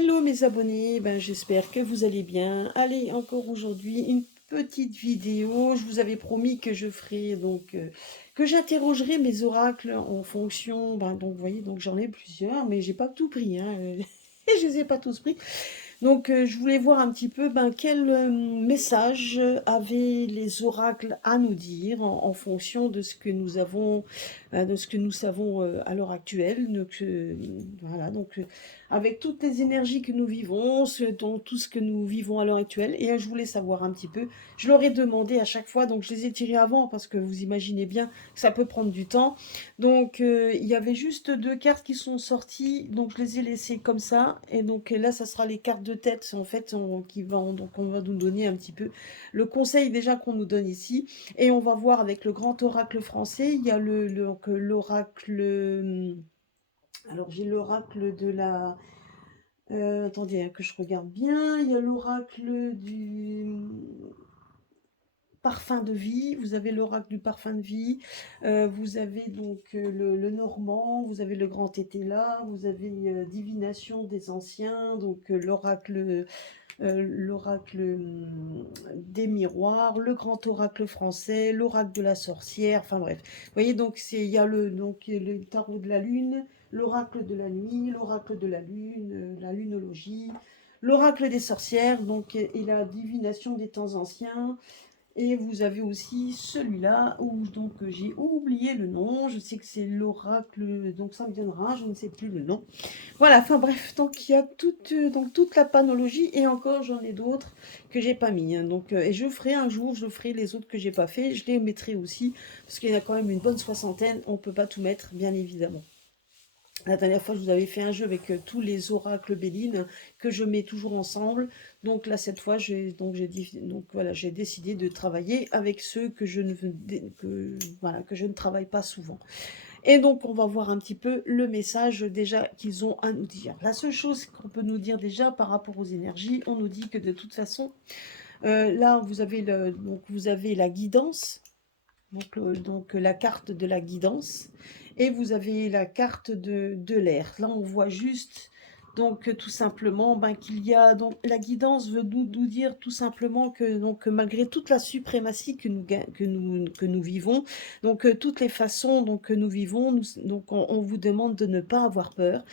Hello mes abonnés, j'espère que vous allez bien. Allez, encore aujourd'hui, une petite vidéo. Je vous avais promis que je ferai que j'interrogerai mes oracles en fonction, donc vous voyez, donc j'en ai plusieurs, mais j'ai pas tout pris, hein, et je les ai pas tous pris. Donc, je voulais voir un petit peu quel message avaient les oracles à nous dire en fonction de ce que nous avons, de ce que nous savons à l'heure actuelle. Donc, voilà, donc avec toutes les énergies que nous vivons, tout ce que nous vivons à l'heure actuelle, et je voulais savoir un petit peu. Je leur ai demandé à chaque fois, donc je les ai tirés avant parce que vous imaginez bien que ça peut prendre du temps. Donc, il y avait juste deux cartes qui sont sorties, donc je les ai laissées comme ça. Et donc là, ça sera les cartes de tête, en fait, donc on va nous donner un petit peu le conseil déjà qu'on nous donne ici. Et on va voir avec le grand oracle français, il y a l'oracle... Alors j'ai l'oracle de la... attendez, que je regarde bien. Il y a l'oracle du parfum de vie, vous avez l'oracle du parfum de vie, vous avez donc le normand, vous avez le grand tétéla, vous avez divination des anciens, donc l'oracle des miroirs, le grand oracle français, l'oracle de la sorcière, enfin bref. Vous voyez, donc il y a le tarot de la lune, l'oracle de la nuit, l'oracle de la lune, la lunologie, l'oracle des sorcières, donc et la divination des temps anciens. Et vous avez aussi celui-là où donc j'ai oublié le nom. Je sais que c'est l'oracle, donc ça me viendra, je ne sais plus le nom. Voilà, enfin bref, donc il y a donc toute la panologie et encore j'en ai d'autres que j'ai pas mis, hein. Donc et je ferai un jour, je ferai les autres que j'ai pas fait, je les mettrai aussi parce qu'il y en a quand même une bonne soixantaine. On peut pas tout mettre, bien évidemment. La dernière fois, je vous avais fait un jeu avec tous les oracles Béline que je mets toujours ensemble. Donc là, cette fois, voilà, j'ai décidé de travailler avec ceux que je ne travaille pas souvent. Et donc, on va voir un petit peu le message déjà qu'ils ont à nous dire. La seule chose qu'on peut nous dire déjà par rapport aux énergies, on nous dit que de toute façon, là, vous avez la guidance, donc la carte de la guidance, et vous avez la carte de l'air. Là, on voit juste tout simplement qu'il y a donc la guidance veut nous dire tout simplement que donc malgré toute la suprématie que nous vivons, donc toutes les façons donc que nous vivons, donc on vous demande de ne pas avoir peur.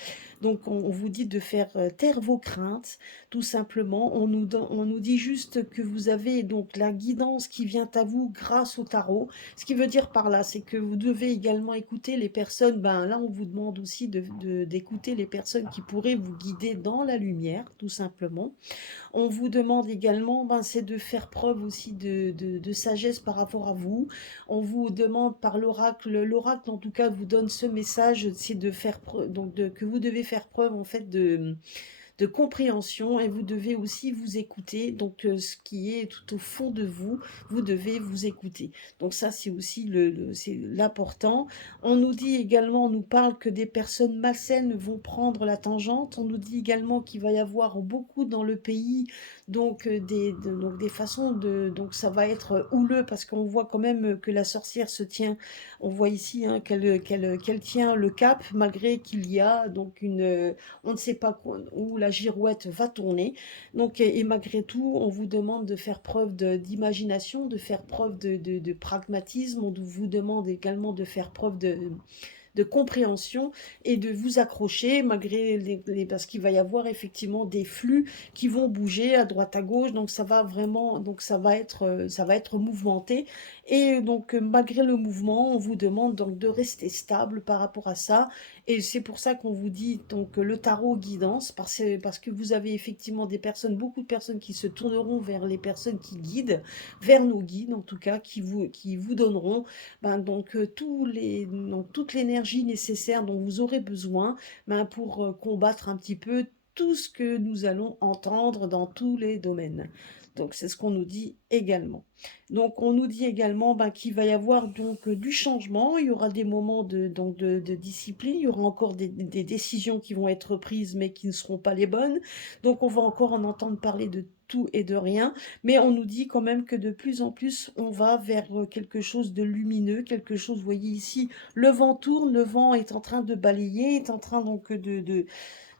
Donc on vous dit de faire taire vos craintes, tout simplement. On nous dit juste que vous avez donc la guidance qui vient à vous grâce au tarot. Ce qui veut dire par là, c'est que vous devez également écouter les personnes, là on vous demande aussi d'écouter les personnes qui pourraient vous guider dans la lumière, tout simplement. On vous demande également, c'est de faire preuve aussi de sagesse par rapport à vous. On vous demande par l'oracle en tout cas vous donne ce message, c'est de faire preuve, que vous devez faire preuve en fait de compréhension et vous devez aussi vous écouter. Donc, ce qui est tout au fond de vous, vous devez vous écouter. Donc ça, c'est aussi c'est l'important. On nous dit également, on nous parle que des personnes malsaines vont prendre la tangente. On nous dit également qu'il va y avoir beaucoup dans le pays, donc des façons donc ça va être houleux parce qu'on voit quand même que la sorcière se tient. On voit ici hein, qu'elle tient le cap malgré qu'il y a donc on ne sait pas où la girouette va tourner. Donc, et malgré tout, on vous demande de faire preuve d'imagination, de faire preuve de pragmatisme. On vous demande également de faire preuve de compréhension et de vous accrocher malgré parce qu'il va y avoir effectivement des flux qui vont bouger à droite à gauche, donc ça va vraiment, donc ça va être mouvementé et donc malgré le mouvement on vous demande donc de rester stable par rapport à ça et c'est pour ça qu'on vous dit donc le tarot guidance parce que vous avez effectivement beaucoup de personnes qui se tourneront vers les personnes qui guident, vers nos guides en tout cas qui vous donneront toute l'énergie nécessaire dont vous aurez besoin pour combattre un petit peu tout ce que nous allons entendre dans tous les domaines. Donc c'est ce qu'on nous dit également. Donc on nous dit également qu'il va y avoir donc du changement, il y aura des moments de discipline, il y aura encore des décisions qui vont être prises mais qui ne seront pas les bonnes. Donc on va encore en entendre parler de tout et de rien, mais on nous dit quand même que de plus en plus on va vers quelque chose de lumineux, quelque chose, vous voyez ici, le vent tourne, le vent est en train de balayer, est en train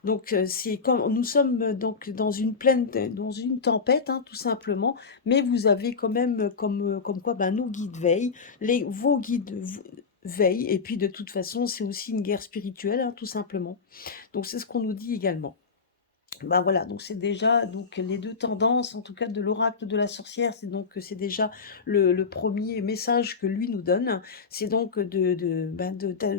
Donc, c'est comme nous sommes donc dans une pleine, dans une tempête, hein, tout simplement, mais vous avez quand même comme quoi ben, nos guides veillent, vos guides veillent, et puis de toute façon, c'est aussi une guerre spirituelle, hein, tout simplement. Donc, c'est ce qu'on nous dit également. Ben voilà, donc c'est déjà donc les deux tendances, en tout cas de l'oracle de la sorcière, c'est déjà le premier message que lui nous donne, c'est donc de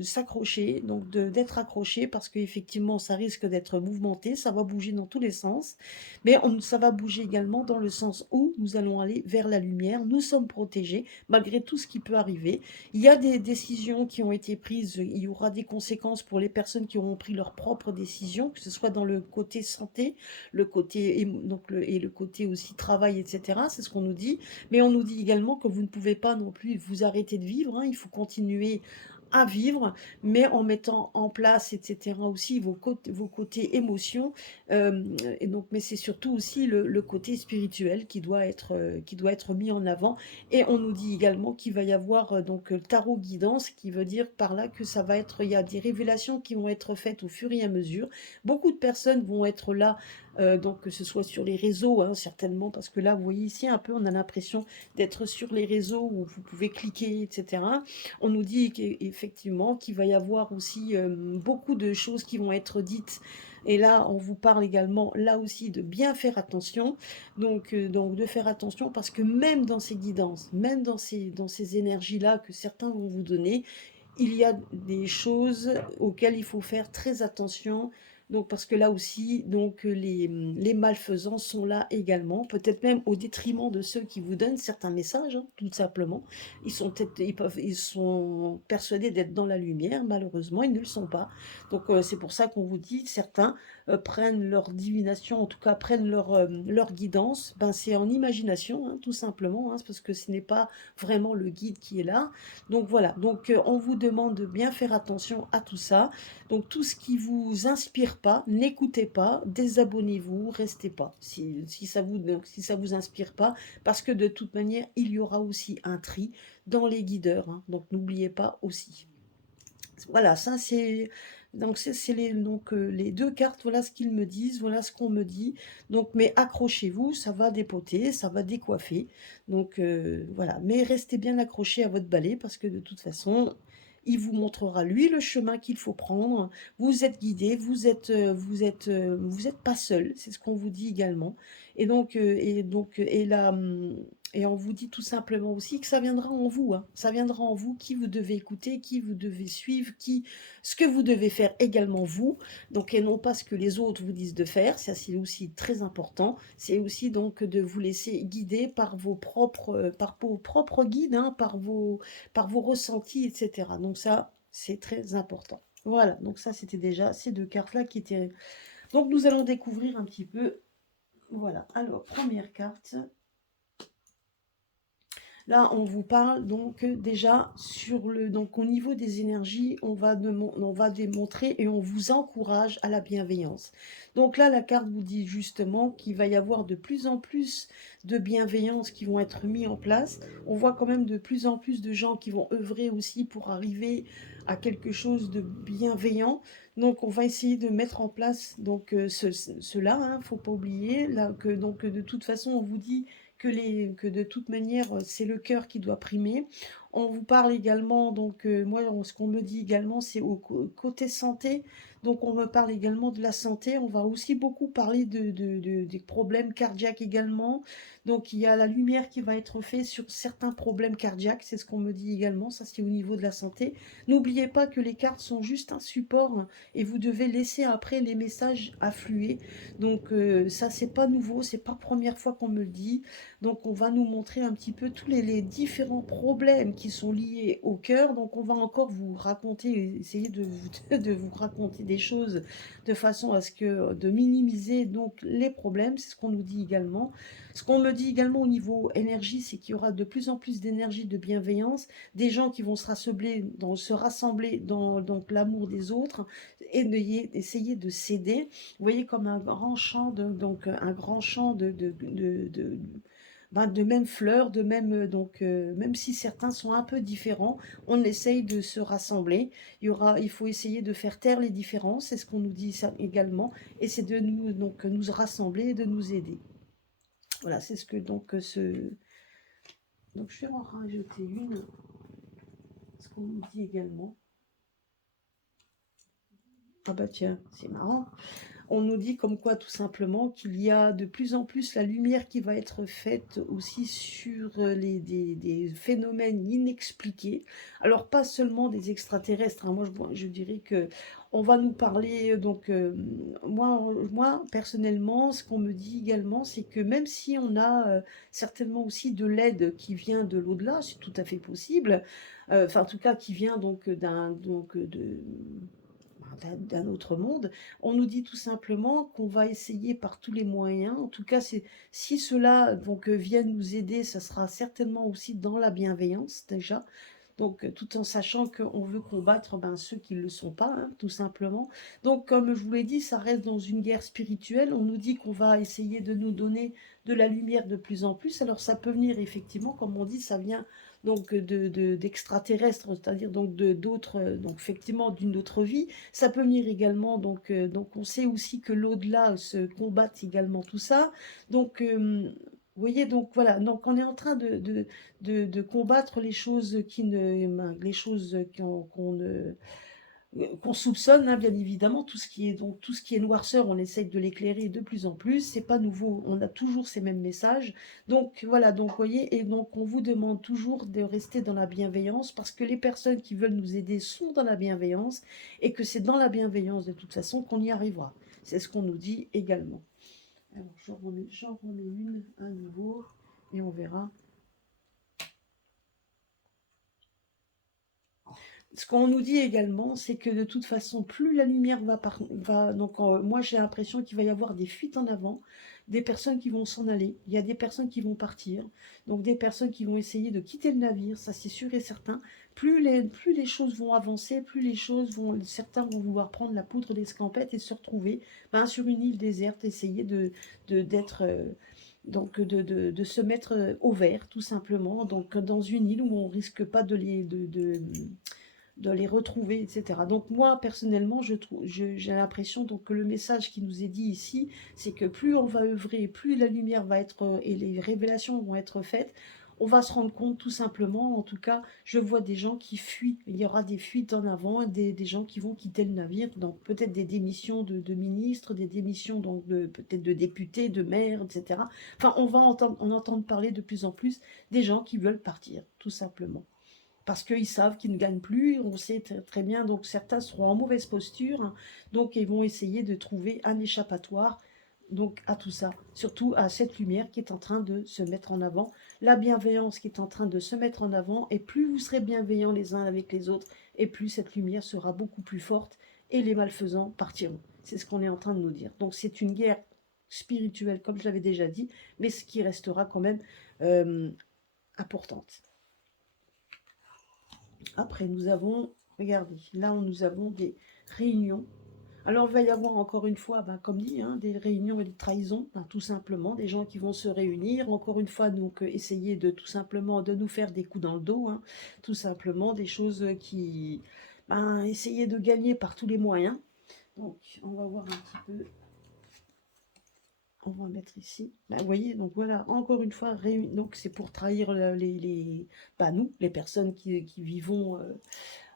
s'accrocher, donc d'être accroché parce qu'effectivement ça risque d'être mouvementé, ça va bouger dans tous les sens, mais ça va bouger également dans le sens où nous allons aller vers la lumière, nous sommes protégés malgré tout ce qui peut arriver. Il y a des décisions qui ont été prises, il y aura des conséquences pour les personnes qui auront pris leurs propres décisions, que ce soit dans le côté santé, le côté et le côté aussi travail, etc. C'est ce qu'on nous dit. Mais on nous dit également que vous ne pouvez pas non plus vous arrêter de vivre, hein. Il faut continuer à vivre, mais en mettant en place, etc. aussi vos côtés émotions. Et donc, mais c'est surtout aussi le côté spirituel qui doit être mis en avant. Et on nous dit également qu'il va y avoir donc le tarot guidance, qui veut dire par là que ça va être, il y a des révélations qui vont être faites au fur et à mesure. Beaucoup de personnes vont être là, donc que ce soit sur les réseaux, hein, certainement, parce que là, vous voyez ici un peu, on a l'impression d'être sur les réseaux où vous pouvez cliquer, etc. On nous dit effectivement qu'il va y avoir aussi beaucoup de choses qui vont être dites. Et là, on vous parle également, là aussi, de bien faire attention. Donc de faire attention parce que même dans ces guidances, même dans ces énergies-là que certains vont vous donner, il y a des choses auxquelles il faut faire très attention. Donc, parce que là aussi, donc, les malfaisants sont là également, peut-être même au détriment de ceux qui vous donnent certains messages, hein, tout simplement. Ils sont persuadés d'être dans la lumière, malheureusement, ils ne le sont pas. Donc, c'est pour ça qu'on vous dit, certains prennent leur divination, en tout cas prennent leur guidance. Ben, c'est en imagination, hein, tout simplement, hein, parce que ce n'est pas vraiment le guide qui est là. Donc voilà, donc on vous demande de bien faire attention à tout ça. Donc tout ce qui vous inspire pas, n'écoutez pas, désabonnez-vous, restez pas. Si ça vous inspire pas, parce que de toute manière, il y aura aussi un tri dans les guideurs, hein. Donc n'oubliez pas aussi. Voilà, ça c'est donc c'est les deux cartes, voilà ce qu'ils me disent, voilà ce qu'on me dit. Donc mais accrochez-vous, ça va dépoter, ça va décoiffer. Donc voilà, mais restez bien accrochés à votre balai parce que de toute façon, il vous montrera lui le chemin qu'il faut prendre. Vous êtes guidé, vous êtes pas seul, c'est ce qu'on vous dit également. Et là, et on vous dit tout simplement aussi que ça viendra en vous, hein. Ça viendra en vous, qui vous devez écouter, qui vous devez suivre, ce que vous devez faire également vous. Donc, et non pas ce que les autres vous disent de faire. Ça, c'est aussi très important. C'est aussi donc de vous laisser guider par vos propres guides, hein, par vos ressentis, etc. Donc ça, c'est très important. Voilà, donc ça, c'était déjà ces deux cartes-là qui étaient... Donc, nous allons découvrir un petit peu... Voilà, alors, première carte... Là, on vous parle donc déjà donc au niveau des énergies, on va démontrer et on vous encourage à la bienveillance. Donc là, la carte vous dit justement qu'il va y avoir de plus en plus de bienveillance qui vont être mis en place. On voit quand même de plus en plus de gens qui vont œuvrer aussi pour arriver à quelque chose de bienveillant. Donc, on va essayer de mettre en place donc cela, hein, faut pas oublier là que donc de toute façon, on vous dit que de toute manière, c'est le cœur qui doit primer. On vous parle également, donc moi, ce qu'on me dit également, c'est côté santé. Donc on me parle également de la santé. On va aussi beaucoup parler des problèmes cardiaques également. Donc il y a la lumière qui va être faite sur certains problèmes cardiaques. C'est ce qu'on me dit également. Ça, c'est au niveau de la santé. N'oubliez pas que les cartes sont juste un support, hein, et vous devez laisser après les messages affluer. Donc ça, c'est pas nouveau. C'est pas la première fois qu'on me le dit. Donc on va nous montrer un petit peu tous les différents problèmes qui sont liés au cœur. Donc on va encore vous raconter, essayer de vous raconter des choses de façon à ce que de minimiser donc les problèmes. C'est ce qu'on nous dit également. Ce qu'on me dit également au niveau énergie, c'est qu'il y aura de plus en plus d'énergie, de bienveillance, des gens qui vont se rassembler dans donc l'amour des autres et essayer de s'aider. Vous voyez comme un grand champ donc un grand champ ben, de mêmes fleurs, de même, même si certains sont un peu différents, on essaye de se rassembler. Il faut essayer de faire taire les différences, c'est ce qu'on nous dit ça également, et c'est de nous, donc, nous rassembler et de nous aider. Voilà, c'est ce que donc je vais en rajouter une, ce qu'on nous dit également. Ah bah tiens, c'est marrant. On nous dit comme quoi tout simplement qu'il y a de plus en plus la lumière qui va être faite aussi sur des phénomènes inexpliqués. Alors pas seulement des extraterrestres, hein. Moi je dirais que on va nous parler, moi personnellement, ce qu'on me dit également, c'est que même si on a certainement aussi de l'aide qui vient de l'au-delà, c'est tout à fait possible, enfin en tout cas qui vient donc d'un autre monde. On nous dit tout simplement qu'on va essayer par tous les moyens, en tout cas, si ceux-là viennent nous aider, ça sera certainement aussi dans la bienveillance déjà. Donc, tout en sachant qu'on veut combattre ceux qui ne le sont pas, hein, tout simplement. Donc, comme je vous l'ai dit, ça reste dans une guerre spirituelle. On nous dit qu'on va essayer de nous donner de la lumière de plus en plus. Alors, ça peut venir effectivement, comme on dit, ça vient donc d'extraterrestres, c'est-à-dire donc d'autres, donc effectivement d'une autre vie. Ça peut venir également, donc on sait aussi que l'au-delà se combatte également tout ça. Donc, vous voyez, donc voilà, donc on est en train de combattre les choses les choses qu'on soupçonne, hein, bien évidemment, tout ce qui est noirceur, on essaye de l'éclairer de plus en plus. C'est pas nouveau, on a toujours ces mêmes messages. Donc voilà, donc voyez, et donc on vous demande toujours de rester dans la bienveillance parce que les personnes qui veulent nous aider sont dans la bienveillance et que c'est dans la bienveillance de toute façon qu'on y arrivera. C'est ce qu'on nous dit également. Alors j'en remets une à nouveau et on verra. Ce qu'on nous dit également, c'est que de toute façon, plus la lumière moi j'ai l'impression qu'il va y avoir des fuites en avant, des personnes qui vont s'en aller, il y a des personnes qui vont partir, donc des personnes qui vont essayer de quitter le navire, ça c'est sûr et certain. Plus les choses vont avancer, certains vont vouloir prendre la poudre d'escampette et se retrouver sur une île déserte, essayer d'être de se mettre au vert, tout simplement, donc dans une île où on risque pas de les retrouver, etc. Donc moi, personnellement, j'ai l'impression donc, que le message qui nous est dit ici, c'est que plus on va œuvrer, plus la lumière va être, et les révélations vont être faites, on va se rendre compte tout simplement, en tout cas, je vois des gens qui fuient, il y aura des fuites en avant, des gens qui vont quitter le navire, donc peut-être des démissions de ministres, des démissions donc peut-être de députés, de maires, etc. Enfin, on entend parler de plus en plus des gens qui veulent partir, tout simplement parce qu'ils savent qu'ils ne gagnent plus, on sait très bien, donc certains seront en mauvaise posture, hein, donc ils vont essayer de trouver un échappatoire donc à tout ça, surtout à cette lumière qui est en train de se mettre en avant, la bienveillance qui est en train de se mettre en avant, et plus vous serez bienveillants les uns avec les autres, et plus cette lumière sera beaucoup plus forte, et les malfaisants partiront. C'est ce qu'on est en train de nous dire. Donc c'est une guerre spirituelle, comme je l'avais déjà dit, mais ce qui restera quand même importante. Après, nous avons, regardez, là, nous avons des réunions. Alors, il va y avoir encore une fois, comme dit, hein, des réunions et des trahisons, tout simplement, des gens qui vont se réunir, encore une fois, donc essayer de tout simplement de nous faire des coups dans le dos, hein, tout simplement, des choses qui, essayer de gagner par tous les moyens. Donc, on va voir un petit peu. On va mettre ici. Vous voyez, donc voilà, encore une fois, donc c'est pour trahir nous, les personnes qui vivons.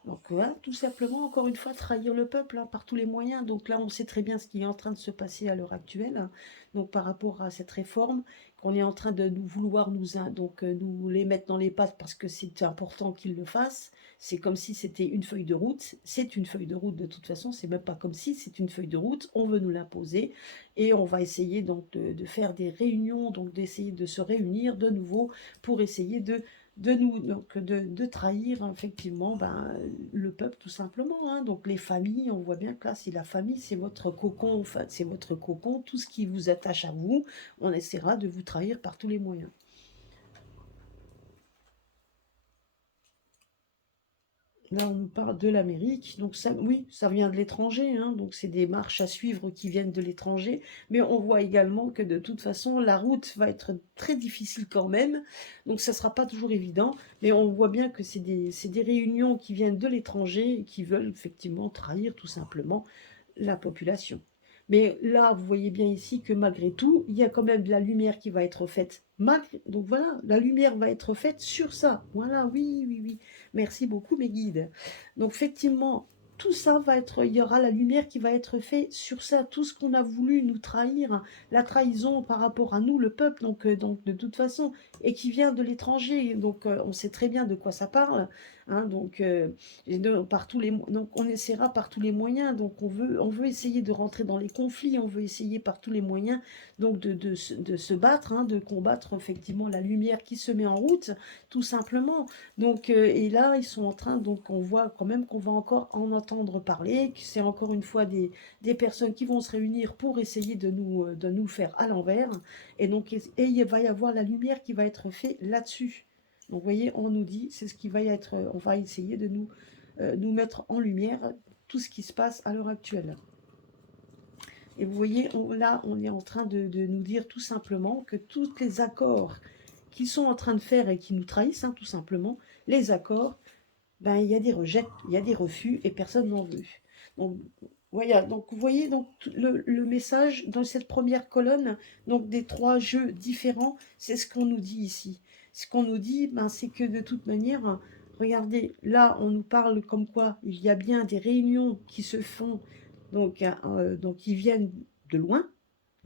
Donc voilà, tout simplement, encore une fois, trahir le peuple hein, par tous les moyens. Donc là, on sait très bien ce qui est en train de se passer à l'heure actuelle. Hein. Donc par rapport à cette réforme, qu'on est en train de vouloir nous les mettre dans les pattes parce que c'est important qu'ils le fassent. C'est comme si c'était une feuille de route. C'est une feuille de route de toute façon. C'est même pas comme si c'est une feuille de route. On veut nous l'imposer et on va essayer donc de faire des réunions, donc d'essayer de se réunir de nouveau pour essayer de trahir effectivement le peuple tout simplement. Hein. Donc les familles, on voit bien que là, c'est la famille, c'est votre cocon, enfin, c'est votre cocon, tout ce qui vous attache à vous, on essaiera de vous trahir par tous les moyens. Là, on nous parle de l'Amérique, donc ça, oui, ça vient de l'étranger, hein, donc c'est des marches à suivre qui viennent de l'étranger, mais on voit également que de toute façon, la route va être très difficile quand même, donc ça sera pas toujours évident, mais on voit bien que c'est des réunions qui viennent de l'étranger et qui veulent effectivement trahir tout simplement la population. Mais là, vous voyez bien ici que malgré tout, il y a quand même de la lumière qui va être faite. Donc voilà, la lumière va être faite sur ça. Voilà, oui, oui, oui. Merci beaucoup, mes guides. Donc effectivement, tout ça va être, il y aura la lumière qui va être faite sur ça, tout ce qu'on a voulu nous trahir, la trahison par rapport à nous, le peuple, donc de toute façon, et qui vient de l'étranger. Donc on sait très bien de quoi ça parle. Hein, donc on essaiera par tous les moyens. Donc on veut essayer de rentrer dans les conflits, on veut essayer par tous les moyens donc de se battre, hein, de combattre effectivement la lumière qui se met en route, tout simplement. Donc et là ils sont en train, donc on voit quand même qu'on va encore en entendre parler, que c'est encore une fois des personnes qui vont se réunir pour essayer de nous faire à l'envers. Et donc et il va y avoir la lumière qui va être faite là-dessus. Donc, vous voyez, on nous dit, c'est ce qui va être, on va essayer de nous mettre en lumière tout ce qui se passe à l'heure actuelle. Et vous voyez, là, on est en train de nous dire tout simplement que tous les accords qu'ils sont en train de faire et qui nous trahissent, hein, tout simplement, les accords, ben, il y a des rejets, il y a des refus et personne n'en veut. Donc, voilà, donc vous voyez donc le message dans cette première colonne, donc des trois jeux différents, c'est ce qu'on nous dit ici. Ce qu'on nous dit, ben, c'est que de toute manière, regardez, là on nous parle comme quoi il y a bien des réunions qui se font, donc qui viennent de loin,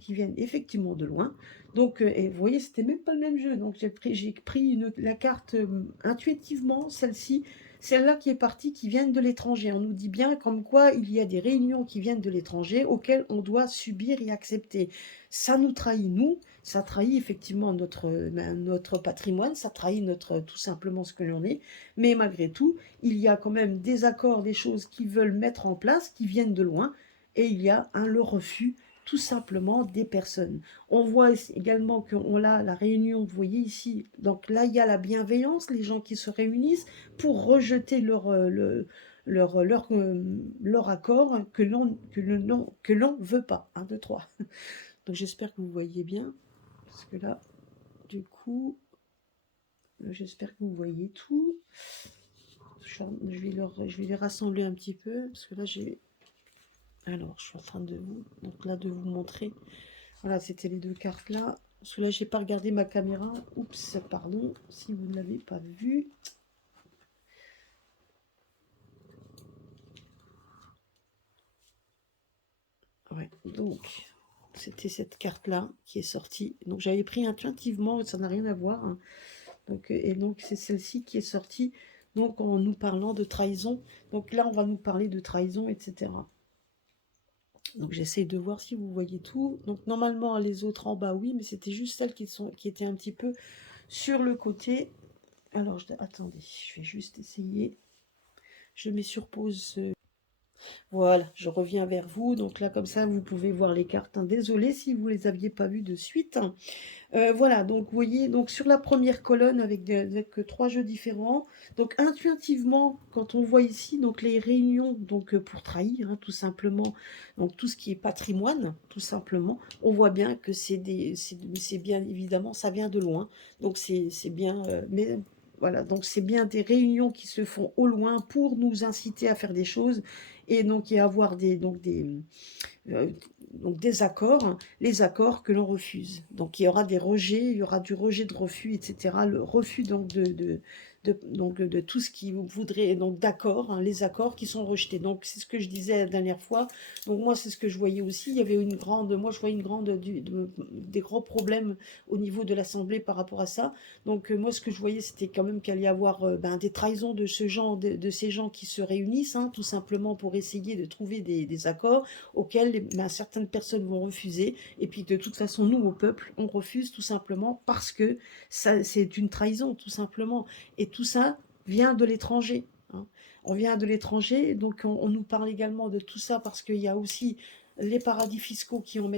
qui viennent effectivement de loin. Donc, et vous voyez, c'était même pas le même jeu. Donc, j'ai pris la carte intuitivement, celle-ci, celle-là qui est partie, qui viennent de l'étranger. On nous dit bien comme quoi il y a des réunions qui viennent de l'étranger auxquelles on doit subir et accepter. Ça nous trahit, nous, ça trahit effectivement notre patrimoine, ça trahit tout simplement ce que l'on est. Mais malgré tout, il y a quand même des accords, des choses qui veulent mettre en place, qui viennent de loin, et il y a le refus tout simplement des personnes. On voit également qu'on a la réunion, vous voyez ici, donc là il y a la bienveillance, les gens qui se réunissent pour rejeter leur accord que l'on veut pas. 1, 2, 3. Donc j'espère que vous voyez bien, parce que là, du coup, j'espère que vous voyez tout. Je vais les rassembler un petit peu, parce que là j'ai... Alors, je suis en train de vous montrer. Voilà, c'était les deux cartes là. Parce que là, j'ai pas regardé ma caméra. Oups, pardon, si vous ne l'avez pas vu. Ouais, donc, c'était cette carte-là qui est sortie. Donc, j'avais pris intuitivement, ça n'a rien à voir. Hein. Donc, et donc, c'est celle-ci qui est sortie. Donc, en nous parlant de trahison. Donc là, on va nous parler de trahison, etc. Donc j'essaie de voir si vous voyez tout. Donc normalement les autres en bas oui, mais c'était juste celles qui étaient un petit peu sur le côté. Alors attendez, je vais juste essayer. Je mets sur pause. Voilà, je reviens vers vous. Donc là comme ça vous pouvez voir les cartes. Hein. Désolée si vous les aviez pas vues de suite. Voilà, donc vous voyez, donc sur la première colonne avec trois jeux différents, donc intuitivement, quand on voit ici donc les réunions donc pour trahir, hein, tout simplement, donc tout ce qui est patrimoine, tout simplement, on voit bien que c'est bien évidemment, ça vient de loin, donc c'est bien, mais voilà, donc c'est bien des réunions qui se font au loin pour nous inciter à faire des choses et donc y avoir euh, des accords, hein, les accords que l'on refuse. Donc il y aura des rejets, il y aura du rejet de refus, etc. Le refus donc de tout ce qui voudrait, donc d'accord, hein, les accords qui sont rejetés. Donc c'est ce que je disais la dernière fois. Donc moi c'est ce que je voyais aussi. Il y avait moi je voyais des grands problèmes au niveau de l'Assemblée par rapport à ça. Donc moi ce que je voyais c'était quand même qu'il allait y avoir des trahisons de ce genre, de ces gens qui se réunissent, hein, tout simplement pour essayer de trouver des accords auxquels certaines personnes vont refuser. Et puis de toute façon, nous, au peuple, on refuse tout simplement parce que c'est une trahison, tout simplement. Et tout ça vient de l'étranger. Hein. On vient de l'étranger, donc on nous parle également de tout ça parce qu'il y a aussi les paradis fiscaux qui s'en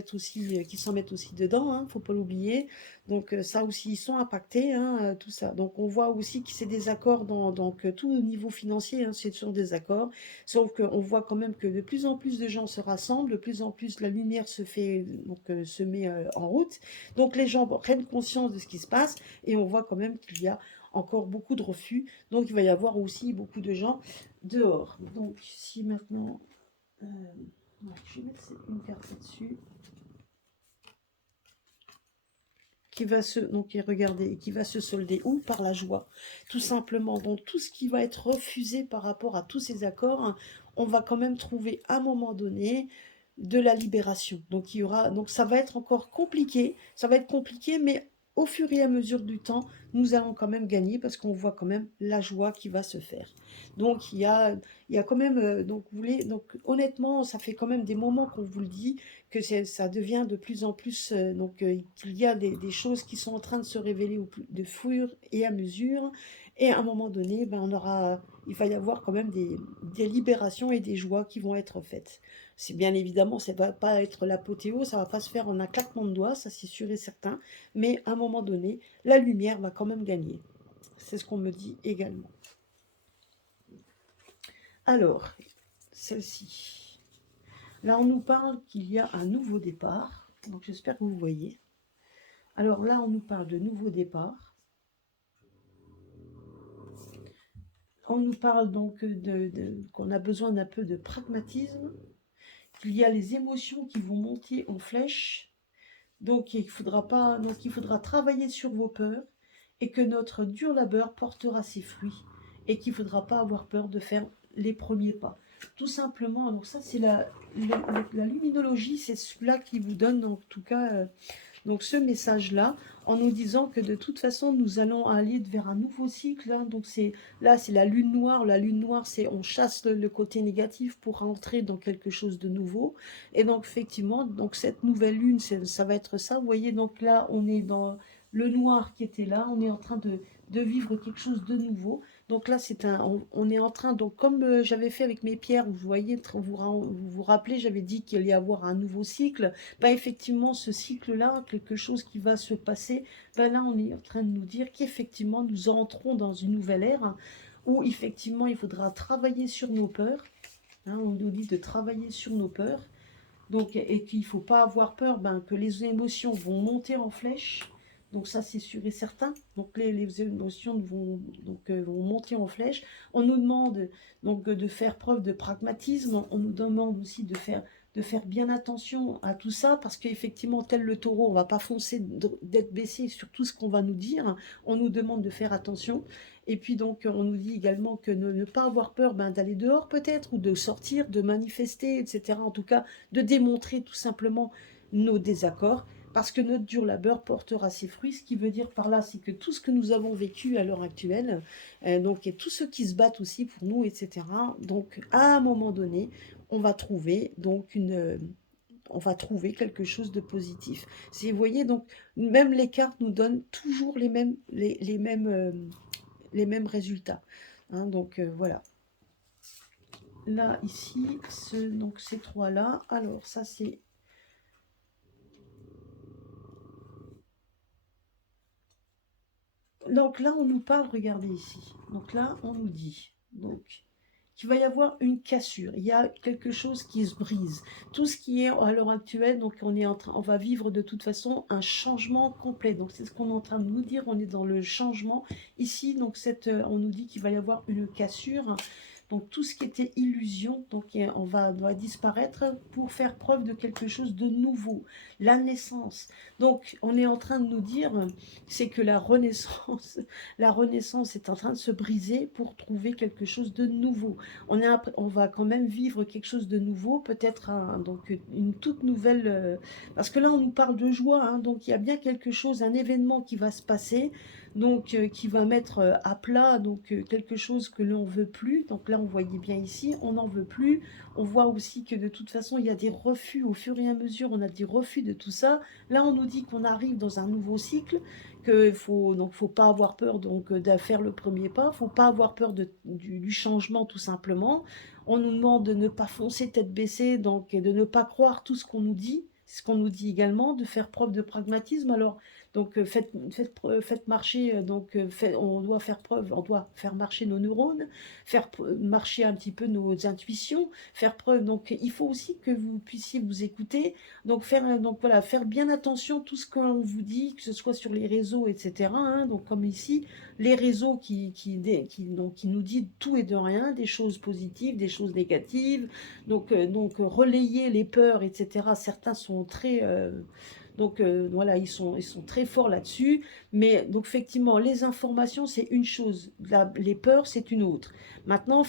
mettent aussi dedans, hein, faut pas l'oublier. Donc ça aussi, ils sont impactés, hein, tout ça. Donc on voit aussi que c'est des accords donc tout au niveau financier, hein, ce sont des accords. Sauf qu'on voit quand même que de plus en plus de gens se rassemblent, de plus en plus la lumière se met en route. Donc les gens prennent conscience de ce qui se passe et on voit quand même qu'il y a encore beaucoup de refus. Donc il va y avoir aussi beaucoup de gens dehors. Donc si maintenant, ouais, je vais mettre une carte là-dessus. Qui va se, donc regardez, qui va se solder où? Par la joie, tout simplement. Donc tout ce qui va être refusé par rapport à tous ces accords, hein, on va quand même trouver à un moment donné de la libération. Donc il y aura, donc ça va être encore compliqué, ça va être compliqué, mais au fur et à mesure du temps, nous allons quand même gagner parce qu'on voit quand même la joie qui va se faire. Donc il y a quand même, donc vous voulez, donc honnêtement, ça fait quand même des moments qu'on vous le dit que ça devient de plus en plus, qu'il y a des choses qui sont en train de se révéler de fur et à mesure, et à un moment donné, ben, il va y avoir quand même des libérations et des joies qui vont être faites. C'est bien évidemment, ça ne va pas être l'apothéose, ça ne va pas se faire en un claquement de doigts, ça c'est sûr et certain, mais à un moment donné, la lumière va quand même gagner. C'est ce qu'on me dit également. Alors, celle-ci. Là, on nous parle qu'il y a un nouveau départ. Donc, j'espère que vous voyez. Alors là, on nous parle de nouveau départ. On nous parle donc qu'on a besoin d'un peu de pragmatisme, qu'il y a les émotions qui vont monter en flèche. Donc, il faudra travailler sur vos peurs et que notre dur labeur portera ses fruits et qu'il ne faudra pas avoir peur de faire les premiers pas. Tout simplement, donc ça c'est la luminologie, c'est cela qui vous donne en tout cas donc ce message-là, en nous disant que de toute façon, nous allons aller vers un nouveau cycle, hein. Donc c'est là, c'est la lune noire. La lune noire, c'est on chasse le côté négatif pour entrer dans quelque chose de nouveau. Et donc effectivement, donc cette nouvelle lune, ça va être ça. Vous voyez, donc là, on est dans le noir qui était là. On est en train de vivre quelque chose de nouveau. Donc là, on est en train, donc comme j'avais fait avec mes pierres, vous voyez, vous rappelez, j'avais dit qu'il allait y avoir un nouveau cycle. Bah, effectivement, ce cycle-là, quelque chose qui va se passer, bah, là, on est en train de nous dire qu'effectivement, nous entrons dans une nouvelle ère, hein, où effectivement, il faudra travailler sur nos peurs. Hein, on nous dit de travailler sur nos peurs. Donc, et qu'il ne faut pas avoir peur ben, que les émotions vont monter en flèche. Donc ça, c'est sûr et certain. Donc les émotions vont monter en flèche. On nous demande donc de faire preuve de pragmatisme. On nous demande aussi de faire bien attention à tout ça, parce qu'effectivement, tel le taureau, on ne va pas foncer d'être baissé sur tout ce qu'on va nous dire. On nous demande de faire attention. Et puis donc, on nous dit également que ne pas avoir peur ben, d'aller dehors peut-être, ou de sortir, de manifester, etc. En tout cas, de démontrer tout simplement nos désaccords, parce que notre dur labeur portera ses fruits. Ce qui veut dire par là, c'est que tout ce que nous avons vécu à l'heure actuelle, donc, et tous ceux qui se battent aussi pour nous, etc. Donc, à un moment donné, on va trouver on va trouver quelque chose de positif. Si vous voyez, donc, même les cartes nous donnent toujours les mêmes résultats. Hein, donc, voilà. Là, ici, donc ces trois-là. Alors, ça, c'est... Donc là, on nous parle, regardez ici. Donc là, on nous dit donc qu'il va y avoir une cassure. Il y a quelque chose qui se brise. Tout ce qui est à l'heure actuelle, donc on va vivre de toute façon un changement complet. Donc c'est ce qu'on est en train de nous dire. On est dans le changement ici. Donc on nous dit qu'il va y avoir une cassure. Donc tout ce qui était illusion, donc doit disparaître pour faire preuve de quelque chose de nouveau, la naissance. Donc on est en train de nous dire, c'est que la renaissance est en train de se briser pour trouver quelque chose de nouveau. On va quand même vivre quelque chose de nouveau, peut-être donc une toute nouvelle, parce que là on nous parle de joie, hein, donc il y a bien quelque chose, un événement qui va se passer, donc qui va mettre à plat donc quelque chose que l'on veut plus. Donc là on voyait bien ici, on n'en veut plus. On voit aussi que de toute façon il y a des refus au fur et à mesure, on a des refus de tout ça. Là on nous dit qu'on arrive dans un nouveau cycle, qu'il faut pas avoir peur donc de faire le premier pas, faut pas avoir peur du changement tout simplement. On nous demande de ne pas foncer tête baissée, donc, et de ne pas croire tout ce qu'on nous dit. C'est ce qu'on nous dit également, de faire preuve de pragmatisme. Alors, donc, faites marcher, on doit faire preuve, on doit faire marcher nos neurones, marcher un petit peu nos intuitions, faire preuve. Donc, il faut aussi que vous puissiez vous écouter. Donc, donc voilà, faire bien attention à tout ce qu'on vous dit, que ce soit sur les réseaux, etc. Hein. Donc, comme ici, les réseaux qui nous disent tout et de rien, des choses positives, des choses négatives. Donc relayer les peurs, etc. Certains sont très... voilà, ils sont très forts là-dessus. Mais donc effectivement, les informations, c'est une chose. Les peurs, c'est une autre. Maintenant,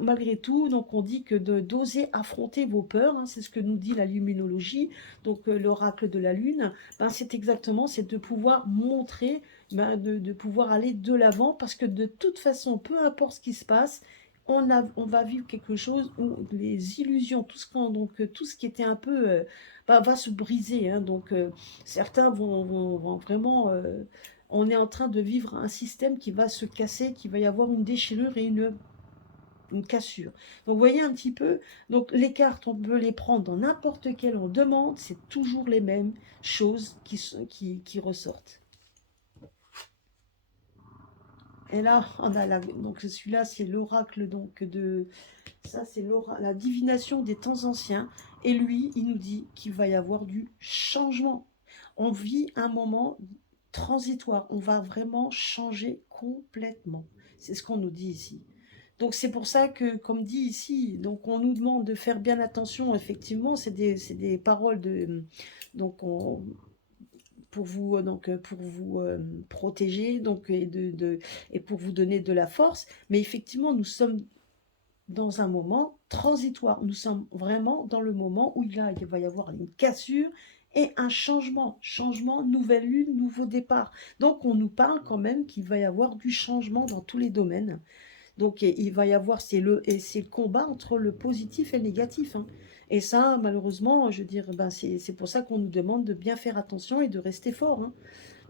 malgré tout, donc on dit que d'oser affronter vos peurs, hein, c'est ce que nous dit la luminologie, donc l'oracle de la lune, ben, c'est exactement, c'est de pouvoir montrer, ben, de pouvoir aller de l'avant, parce que de toute façon, peu importe ce qui se passe, on va vivre quelque chose où les illusions, tout ce qui était un peu, va se briser. Hein. Donc, certains vont vraiment. On est en train de vivre un système qui va se casser, qui va y avoir une déchirure et une cassure. Donc, vous voyez un petit peu. Donc, les cartes, on peut les prendre dans n'importe quelle on demande, c'est toujours les mêmes choses qui ressortent. Et là, on a donc celui-là, c'est l'oracle ça c'est la divination des temps anciens. Et lui, il nous dit qu'il va y avoir du changement. On vit un moment transitoire. On va vraiment changer complètement. C'est ce qu'on nous dit ici. Donc c'est pour ça que, comme dit ici, donc on nous demande de faire bien attention. Effectivement, c'est des paroles donc pour vous protéger, et pour vous donner de la force. Mais effectivement, nous sommes dans un moment transitoire. Nous sommes vraiment dans le moment où il va y avoir une cassure et un changement, nouvelle lune, nouveau départ. Donc on nous parle quand même qu'il va y avoir du changement dans tous les domaines. Donc il va y avoir, c'est le combat entre le positif et le négatif. Hein. Et ça, malheureusement, je veux dire, ben, c'est pour ça qu'on nous demande de bien faire attention et de rester fort. Hein.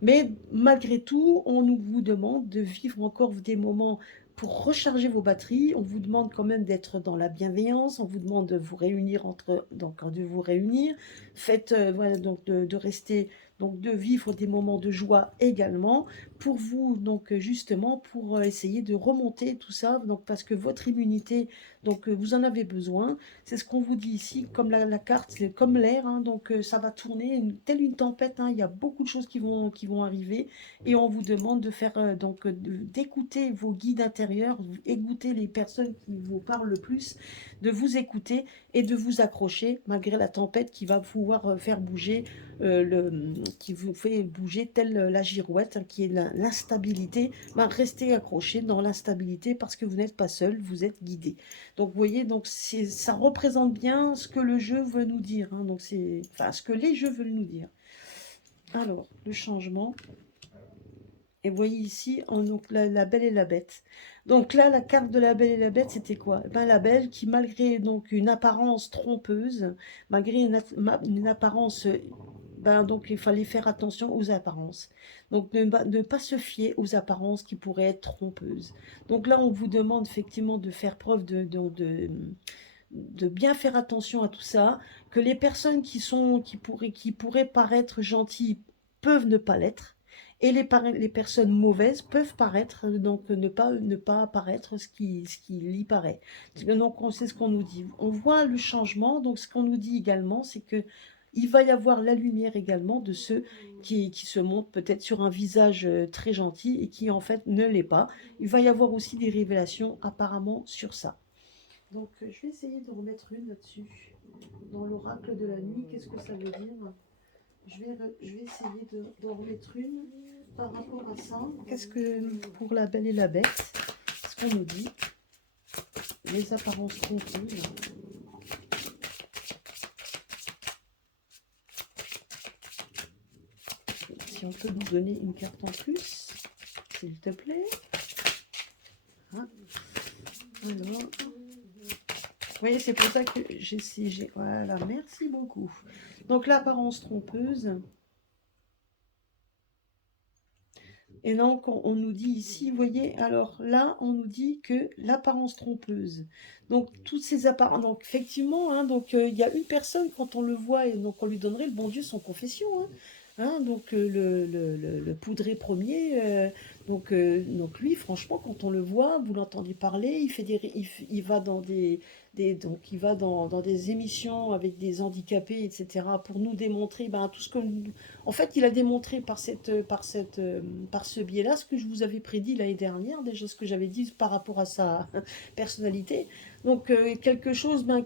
Mais malgré tout, vous demande de vivre encore des moments pour recharger vos batteries. On vous demande quand même d'être dans la bienveillance. On vous demande de vous réunir de vous réunir. Faites, voilà, donc de rester, donc de vivre des moments de joie également pour vous, donc justement pour essayer de remonter tout ça. Donc parce que votre immunité, donc vous en avez besoin. C'est ce qu'on vous dit ici, comme la carte, c'est comme l'air, hein, donc ça va tourner telle une tempête. Hein, il y a beaucoup de choses qui vont arriver et on vous demande de faire d'écouter vos guides intérieurs, écouter les personnes qui vous parlent le plus, de vous écouter et de vous accrocher malgré la tempête qui va pouvoir faire bouger, qui vous fait bouger telle la girouette, hein, qui est l'instabilité. Ben, restez accroché dans l'instabilité parce que vous n'êtes pas seul, vous êtes guidé. Donc vous voyez, donc ça représente bien ce que le jeu veut nous dire. Hein, donc ce que les jeux veulent nous dire. Alors, le changement. Et vous voyez ici, donc la Belle et la Bête. Donc là, la carte de la Belle et la Bête, c'était quoi? Ben, la Belle qui, malgré donc une apparence trompeuse, malgré une apparence, ben, donc il fallait faire attention aux apparences. Donc ne pas se fier aux apparences qui pourraient être trompeuses. Donc là, on vous demande effectivement de faire preuve de bien faire attention à tout ça, que les personnes qui pourraient paraître gentilles peuvent ne pas l'être, et les personnes mauvaises peuvent paraître, donc ne pas apparaître ce qui y paraît. Donc c'est ce qu'on nous dit. On voit le changement, donc ce qu'on nous dit également, c'est que il va y avoir la lumière également de ceux qui se montrent peut-être sur un visage très gentil et qui en fait ne l'est pas. Il va y avoir aussi des révélations apparemment sur ça. Donc, je vais essayer de remettre une là-dessus. Dans l'oracle de la nuit, qu'est-ce que ça veut dire? Je vais essayer d'en remettre une par rapport à ça. Qu'est-ce que, pour la Belle et la Bête, ce qu'on nous dit? Les apparences trompeuses. Si on peut nous donner une carte en plus, s'il te plaît. Hein? Alors... Vous voyez, c'est pour ça que j'ai... Voilà, merci beaucoup. Donc, l'apparence trompeuse. Et donc, on nous dit ici, vous voyez, alors là, on nous dit que l'apparence trompeuse. Donc, toutes ces apparences. Donc, effectivement, hein, donc, il y a une personne, quand on le voit, et donc on lui donnerait le bon Dieu sans confession. Hein. Hein, donc, le poudré premier, donc, lui, franchement, quand on le voit, vous l'entendez parler, il va dans donc, il va dans des émissions avec des handicapés, etc., pour nous démontrer ben, tout ce que. En fait, il a démontré par ce biais-là ce que je vous avais prédit l'année dernière, déjà ce que j'avais dit par rapport à sa personnalité. Donc, quelque chose ben,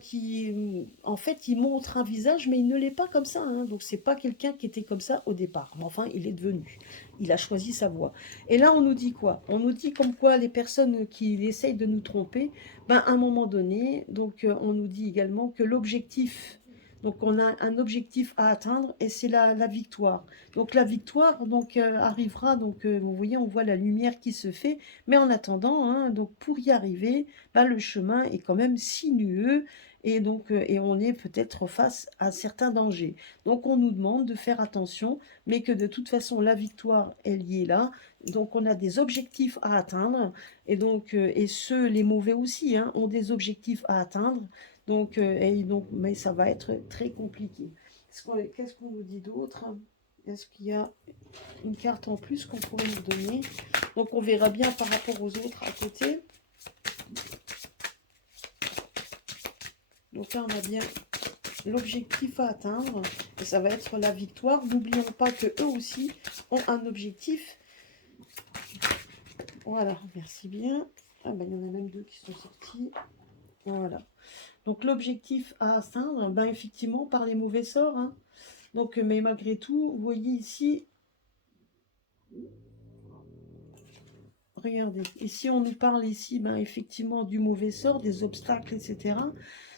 en fait, il montre un visage, mais il ne l'est pas comme ça. Hein. Donc, c'est pas quelqu'un qui était comme ça au départ. Mais enfin, il est devenu. Il a choisi sa voie. Et là, on nous dit quoi? On nous dit comme quoi les personnes qui essayent de nous tromper, ben, à un moment donné, donc, on nous dit également que l'objectif donc on a un objectif à atteindre et c'est la victoire. Donc la victoire donc arrivera donc vous voyez on voit la lumière qui se fait, mais en attendant hein, donc pour y arriver, bah, le chemin est quand même sinueux et donc et on est peut-être face à certains dangers. Donc on nous demande de faire attention, mais que de toute façon la victoire elle y est là. Donc on a des objectifs à atteindre et donc et ceux les mauvais aussi hein, ont des objectifs à atteindre. Donc, mais ça va être très compliqué. Qu'est-ce qu'on nous dit d'autre? Est-ce qu'il y a une carte en plus qu'on pourrait nous donner? Donc, on verra bien par rapport aux autres à côté. Donc là, on a bien l'objectif à atteindre. Et ça va être la victoire. N'oublions pas que eux aussi ont un objectif. Voilà, merci bien. Ah ben, il y en a même deux qui sont sortis. Voilà. Donc l'objectif à atteindre, ben effectivement, par les mauvais sorts. Hein. Donc, mais malgré tout, vous voyez ici, regardez, ici on nous parle ici, ben, effectivement, du mauvais sort, des obstacles, etc.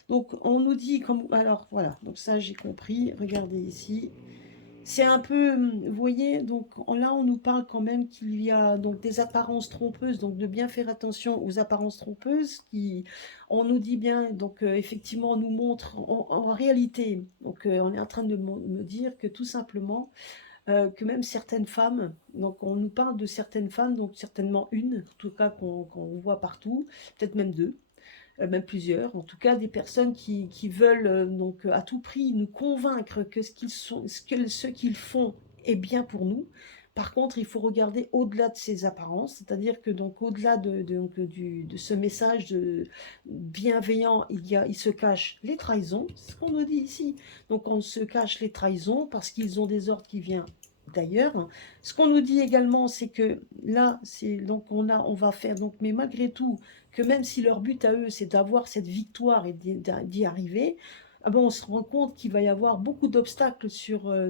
Donc, on nous dit, comme, alors voilà, donc ça j'ai compris, regardez ici, c'est un peu, vous voyez, donc là on nous parle quand même qu'il y a donc des apparences trompeuses, donc de bien faire attention aux apparences trompeuses, on nous dit bien, donc effectivement on nous montre en réalité, donc on est en train de me dire que tout simplement, que même certaines femmes, donc on nous parle de certaines femmes, donc certainement une, en tout cas qu'on voit partout, peut-être même deux, même plusieurs, en tout cas des personnes qui veulent donc à tout prix nous convaincre que ce qu'ils font est bien pour nous. Par contre, il faut regarder au-delà de ces apparences, c'est-à-dire que donc au-delà de ce message bienveillant, il se cache les trahisons, c'est ce qu'on nous dit ici. Donc on se cache les trahisons parce qu'ils ont des ordres qui viennent d'ailleurs. Ce qu'on nous dit également, c'est que là, c'est donc on va faire donc, mais malgré tout, que même si leur but à eux, c'est d'avoir cette victoire et d'y arriver, ah ben, on se rend compte qu'il va y avoir beaucoup d'obstacles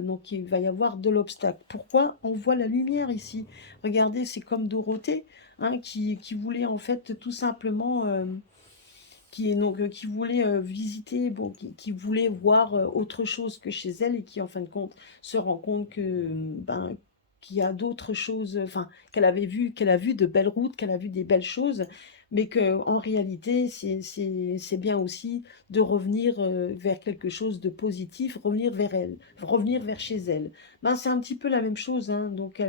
donc il va y avoir de l'obstacle. Pourquoi? On voit la lumière ici. Regardez, c'est comme Dorothée, hein, qui voulait en fait tout simplement, qui voulait visiter, bon, qui voulait voir autre chose que chez elle et qui en fin de compte se rend compte que ben qu'il y a d'autres choses, enfin qu'elle a vu de belles routes, qu'elle a vu des belles choses, mais que en réalité c'est bien aussi de revenir vers quelque chose de positif, revenir vers elle, revenir vers chez elle. Ben c'est un petit peu la même chose, hein, donc,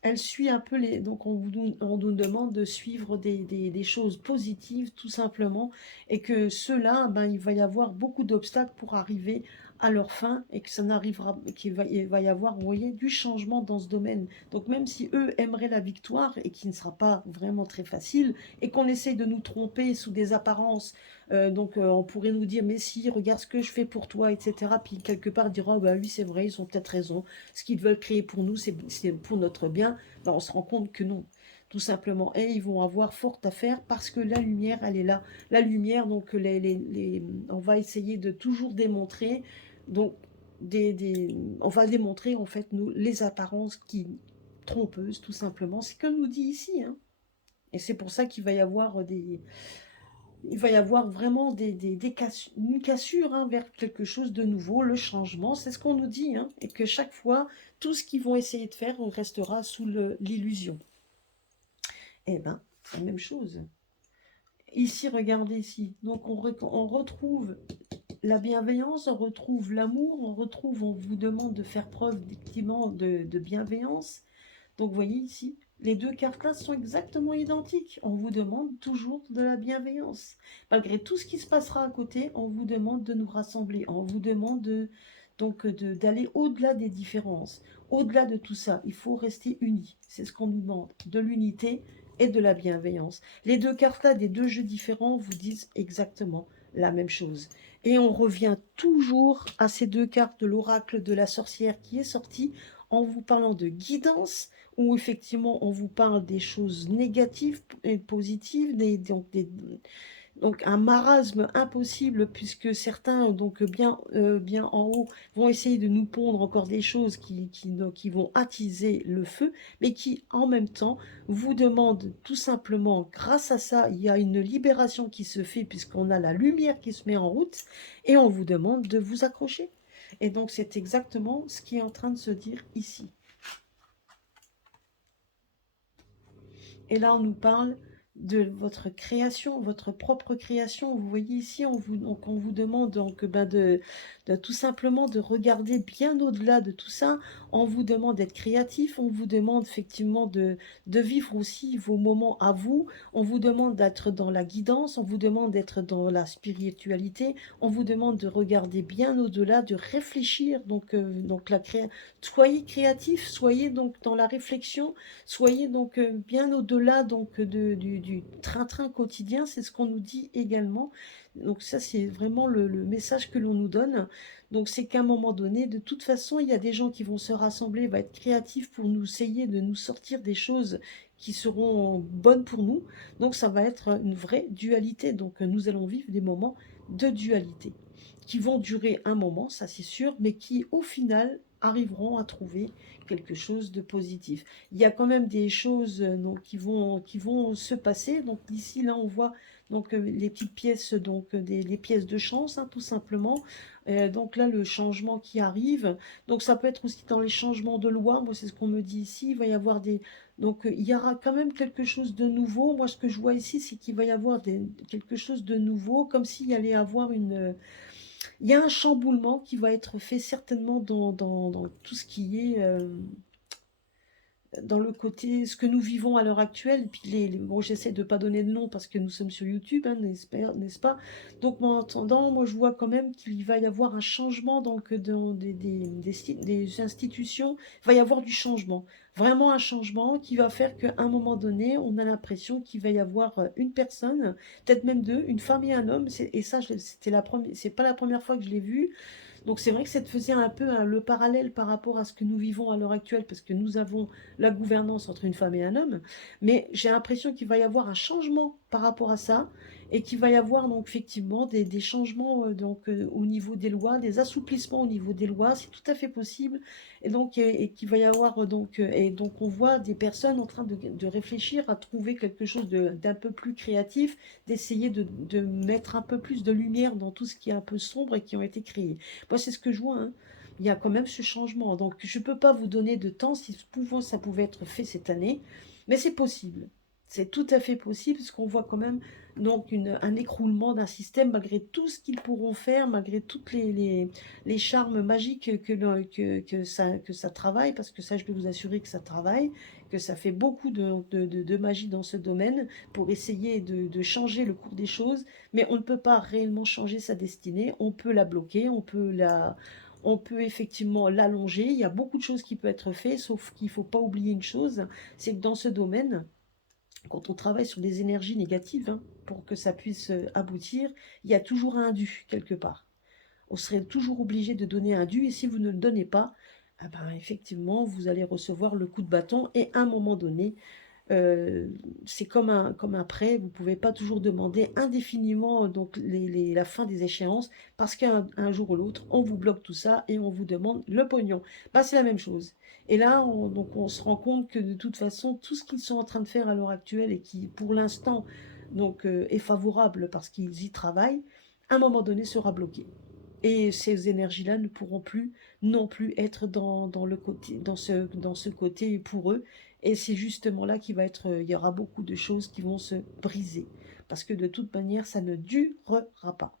elle suit un peu les. Donc, on nous demande de suivre des choses positives, tout simplement, et que ceux-là, ben, il va y avoir beaucoup d'obstacles pour arriver à leur fin, et que ça n'arrivera, il va y avoir, vous voyez, du changement dans ce domaine. Donc, même si eux aimeraient la victoire, et qui ne sera pas vraiment très facile, et qu'on essaye de nous tromper sous des apparences, donc on pourrait nous dire, mais si, regarde ce que je fais pour toi, etc. Puis quelque part, dire, oh, bah oui, c'est vrai, ils ont peut-être raison ce qu'ils veulent créer pour nous, c'est pour notre bien, ben on se rend compte que non, tout simplement. Et ils vont avoir fort à faire parce que la lumière, elle est là. La lumière, donc on va essayer de toujours démontrer, donc on va démontrer en fait nous les apparences qui trompeuses, tout simplement. C'est comme nous dit ici, hein. Et c'est pour ça qu'il va y avoir il va y avoir vraiment une cassure hein, vers quelque chose de nouveau, le changement, c'est ce qu'on nous dit, hein, et que chaque fois, tout ce qu'ils vont essayer de faire, on restera sous l'illusion. Eh bien, c'est la même chose. Ici, regardez ici, donc on retrouve la bienveillance, on retrouve l'amour, on vous demande de faire preuve effectivement de bienveillance, Donc, vous voyez ici, les deux cartes-là sont exactement identiques. On vous demande toujours de la bienveillance. Malgré tout ce qui se passera à côté, on vous demande de nous rassembler. On vous demande d'aller au-delà des différences. Au-delà de tout ça, il faut rester unis. C'est ce qu'on nous demande. De l'unité et de la bienveillance. Les deux cartes-là des deux jeux différents vous disent exactement la même chose. Et on revient toujours à ces deux cartes de l'oracle de la sorcière qui est sortie en vous parlant de guidance, où effectivement on vous parle des choses négatives et positives, donc un marasme impossible, puisque certains, donc bien en haut, vont essayer de nous pondre encore des choses qui vont attiser le feu, mais qui en même temps vous demandent tout simplement, grâce à ça, il y a une libération qui se fait, puisqu'on a la lumière qui se met en route, et on vous demande de vous accrocher. Et donc c'est exactement ce qui est en train de se dire ici. Et là, on nous parle de votre création, votre propre création. Vous voyez ici, on vous demande de tout simplement de regarder bien au-delà de tout ça. On vous demande d'être créatif, on vous demande effectivement de vivre aussi vos moments à vous. On vous demande d'être dans la guidance, on vous demande d'être dans la spiritualité. On vous demande de regarder bien au-delà, de réfléchir. Soyez créatif, soyez donc dans la réflexion. Soyez donc bien au-delà du train-train quotidien, c'est ce qu'on nous dit également. Donc ça, c'est vraiment le message que l'on nous donne. Donc c'est qu'à un moment donné, de toute façon, il y a des gens qui vont se rassembler, va être créatifs pour nous essayer de nous sortir des choses qui seront bonnes pour nous. Donc ça va être une vraie dualité. Donc nous allons vivre des moments de dualité qui vont durer un moment, ça c'est sûr, mais qui au final arriveront à trouver quelque chose de positif. Il y a quand même des choses qui vont se passer. Donc ici, là, on voit les petites pièces, les pièces de chance, hein, tout simplement. Donc là, le changement qui arrive. Donc ça peut être aussi dans les changements de loi. Moi, c'est ce qu'on me dit ici. Il va y avoir des... Donc il y aura quand même quelque chose de nouveau. Moi, ce que je vois ici, c'est qu'il va y avoir quelque chose de nouveau, comme s'il y allait avoir une... Il y a un chamboulement qui va être fait certainement dans tout ce qui est dans le côté, ce que nous vivons à l'heure actuelle, et puis bon, j'essaie de ne pas donner de nom parce que nous sommes sur YouTube, hein, n'est-ce pas? Donc, en attendant, moi, je vois quand même qu'il va y avoir un changement donc, dans des institutions, il va y avoir du changement, vraiment un changement qui va faire qu'à un moment donné, on a l'impression qu'il va y avoir une personne, peut-être même deux, une femme et un homme, et ça, c'est pas la première fois que je l'ai vu. Donc c'est vrai que ça te faisait un peu le parallèle par rapport à ce que nous vivons à l'heure actuelle, parce que nous avons la gouvernance entre une femme et un homme, mais j'ai l'impression qu'il va y avoir un changement par rapport à ça, et qu'il va y avoir donc effectivement des changements au niveau des lois, des assouplissements au niveau des lois, c'est tout à fait possible, et qu'il va y avoir et donc on voit des personnes en train de réfléchir à trouver quelque chose d'un peu plus créatif, d'essayer de mettre un peu plus de lumière dans tout ce qui est un peu sombre et qui ont été créés. Moi, c'est ce que je vois, hein. Il y a quand même ce changement. Donc, je ne peux pas vous donner de temps si ça pouvait être fait cette année, mais c'est possible. C'est tout à fait possible, parce qu'on voit quand même un écroulement d'un système, malgré tout ce qu'ils pourront faire, malgré toutes les charmes magiques que ça travaille, parce que ça, je peux vous assurer que ça travaille, que ça fait beaucoup de magie dans ce domaine pour essayer de changer le cours des choses, mais on ne peut pas réellement changer sa destinée. On peut la bloquer, on peut effectivement l'allonger. Il y a beaucoup de choses qui peuvent être faites, sauf qu'il ne faut pas oublier une chose, c'est que dans ce domaine, quand on travaille sur des énergies négatives, hein, pour que ça puisse aboutir, il y a toujours un dû quelque part. On serait toujours obligé de donner un dû, et si vous ne le donnez pas, eh ben, effectivement, vous allez recevoir le coup de bâton, et à un moment donné, c'est comme un prêt, vous ne pouvez pas toujours demander indéfiniment la fin des échéances, parce qu'un jour ou l'autre, on vous bloque tout ça et on vous demande le pognon. Bah, c'est la même chose. Et là, on se rend compte que de toute façon, tout ce qu'ils sont en train de faire à l'heure actuelle et qui, pour l'instant, est favorable parce qu'ils y travaillent, à un moment donné sera bloqué. Et ces énergies-là ne pourront plus non plus être dans ce côté pour eux. Et c'est justement là il y aura beaucoup de choses qui vont se briser. Parce que de toute manière, ça ne durera pas.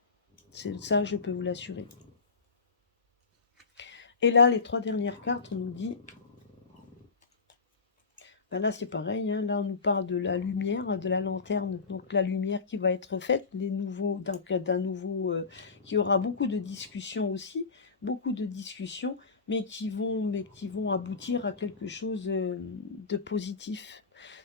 C'est ça, je peux vous l'assurer. Et là, les trois dernières cartes, on nous dit Ben là, c'est pareil, hein. Là, on nous parle de la lumière, de la lanterne, donc la lumière qui va être faite, les nouveaux, d'un nouveau, qui aura beaucoup de discussions aussi, beaucoup de discussions, mais qui vont aboutir à quelque chose de positif.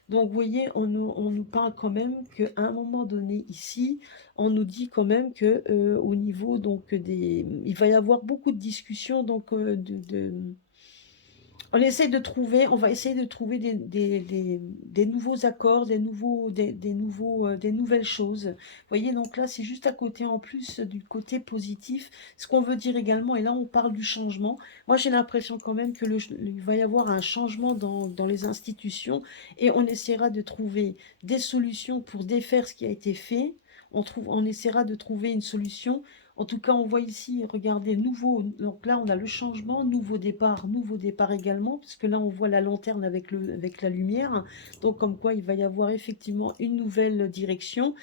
Donc, vous voyez, on nous parle quand même qu'à un moment donné ici, on nous dit quand même que au niveau donc il va y avoir beaucoup de discussions donc on essaie de trouver, on va essayer de trouver des nouveaux accords, des nouvelles choses. Vous voyez, donc là, c'est juste à côté, en plus du côté positif. Ce qu'on veut dire également, et là, on parle du changement. Moi, j'ai l'impression quand même que il va y avoir un changement dans les institutions et on essaiera de trouver des solutions pour défaire ce qui a été fait. On essaiera de trouver une solution. En tout cas, on voit ici, regardez, nouveau. Donc là, on a le changement, nouveau départ également, puisque là, on voit la lanterne avec la lumière. Donc, comme quoi, il va y avoir effectivement une nouvelle direction,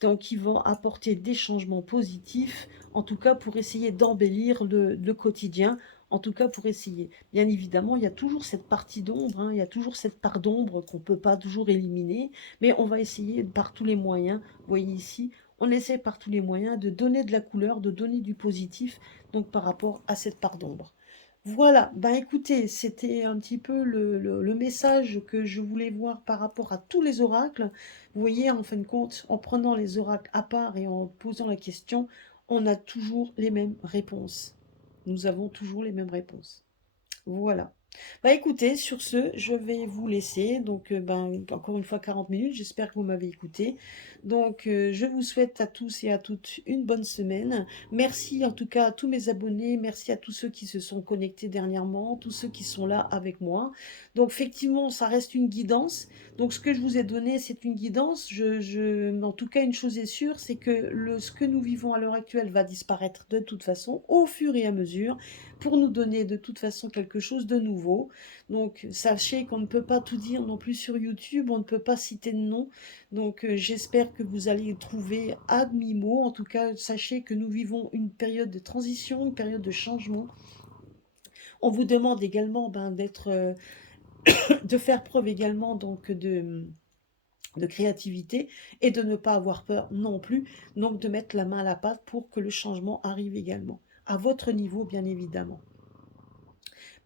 donc qui va apporter des changements positifs, en tout cas pour essayer d'embellir le quotidien. En tout cas, pour essayer. Bien évidemment, il y a toujours cette partie d'ombre, hein, il y a toujours cette part d'ombre qu'on ne peut pas toujours éliminer, mais on va essayer par tous les moyens. Vous voyez ici, on essaie par tous les moyens de donner de la couleur, de donner du positif, donc par rapport à cette part d'ombre. Voilà, ben écoutez, c'était un petit peu le message que je voulais voir par rapport à tous les oracles. Vous voyez, en fin de compte, en prenant les oracles à part et en posant la question, on a toujours les mêmes réponses. Nous avons toujours les mêmes réponses. Voilà. Bah écoutez, sur ce, je vais vous laisser. Donc, ben, encore une fois, 40 minutes. J'espère que vous m'avez écouté. Donc, je vous souhaite à tous et à toutes une bonne semaine. Merci en tout cas à tous mes abonnés. Merci à tous ceux qui se sont connectés dernièrement, tous ceux qui sont là avec moi. Donc, effectivement, ça reste une guidance. Donc, ce que je vous ai donné, c'est une guidance. En tout cas, une chose est sûre, c'est que ce que nous vivons à l'heure actuelle va disparaître de toute façon au fur et à mesure pour nous donner de toute façon quelque chose de nouveau. Donc sachez qu'on ne peut pas tout dire non plus sur YouTube, on ne peut pas citer de nom. Donc j'espère que vous allez trouver à demi-mot. En tout cas, sachez que nous vivons une période de transition, une période de changement. On vous demande également de faire preuve également donc de créativité et de ne pas avoir peur non plus, donc de mettre la main à la pâte pour que le changement arrive également, à votre niveau bien évidemment.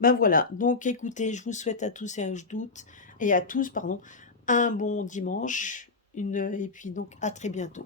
Ben voilà, donc écoutez, je vous souhaite à tous et à tous, pardon, un bon dimanche, et puis donc à très bientôt.